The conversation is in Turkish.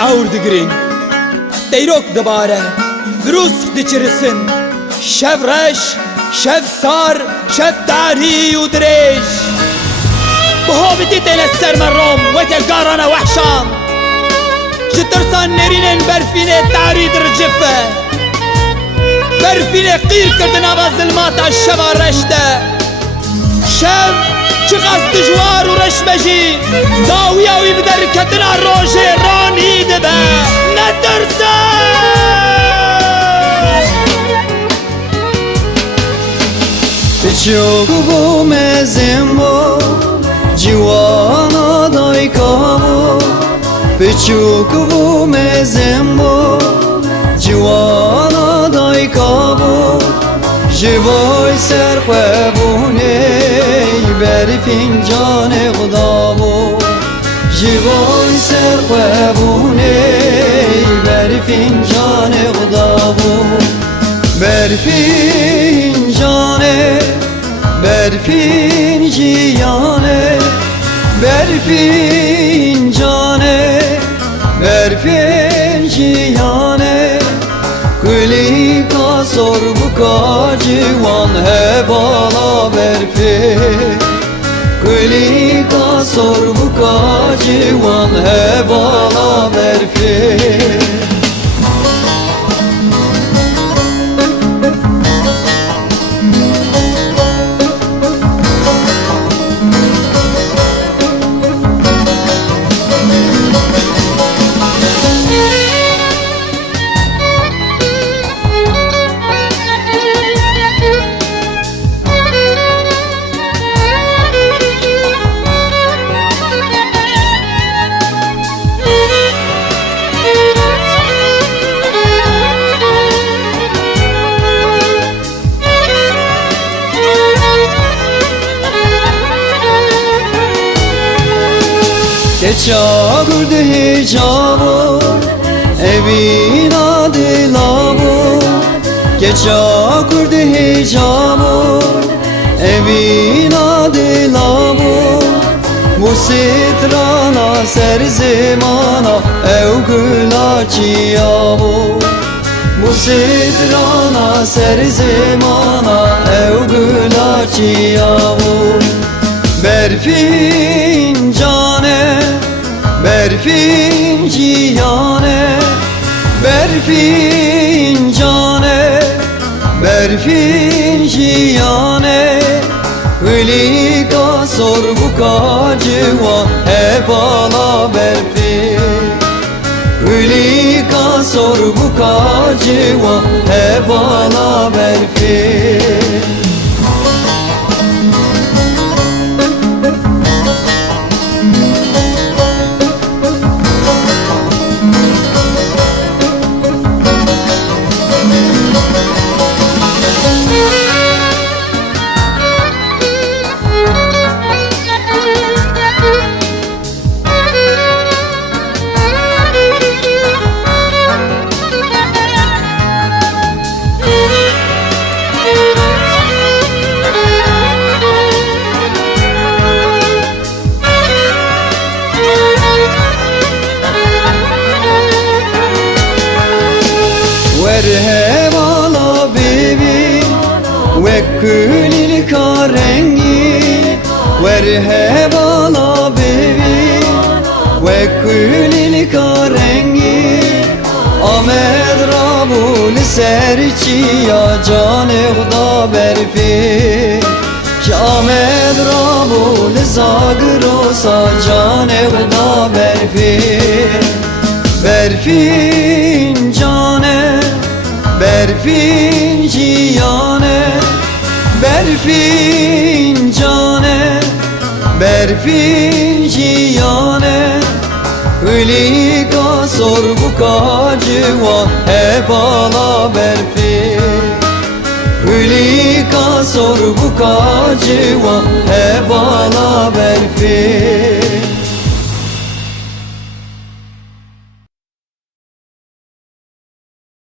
Ewr digirin deyrok dibare Virusk diçirisin Şev reş, şev sar, şev tarî û dirêj Bi hobitî têne ser me rom weke garana wehşan Ji tirsan nêrînên berfînê tarî dircife Berfînê qîr kirdin ava zilmata şeva reş de Şev çi qas dijwar û reşme jî Dawiya wî bi derketina rojê ranî dibe Netirsin Piçuk bu mezim bu Civana dayka bu Piçuk bu mezim bu Civana dayka bu Jivoy serxwe bune Ber fincanê xuda bu Jivoy serxwe bune Ber fincanê xuda bu Ber fincanê Ber fincanê Ber fincanê Ber fincanê Kulika sor bu kacivan hebala berfi Kulika sor bu kacivan hebala berfi Geça kurdu hicabı Evina dilavı Geça kurdu hicabı Evina dilavı Bu sitrana serzimana Ev gülaçiyavı Bu sitrana serzimana Ev gülaçiyavı Ber fincane Ber finciyane Ber fincane Ber finciyane Hülika sor bu kacivan Hebala berfi Hülika sor bu kacivan Hebala berfi Hevala bebi ve külil karengi Ver hevala bebi ve külil karengi Ahmed Rabul serçiya cane xuda berfi Ahmed Rabul zagrosa cane xuda berfi Berfin cane Ber finciyane Ber fincane Ber finciyane Hülika sor bu kacivan Hebala berfi Hülika sor bu kacivan Hebala berfi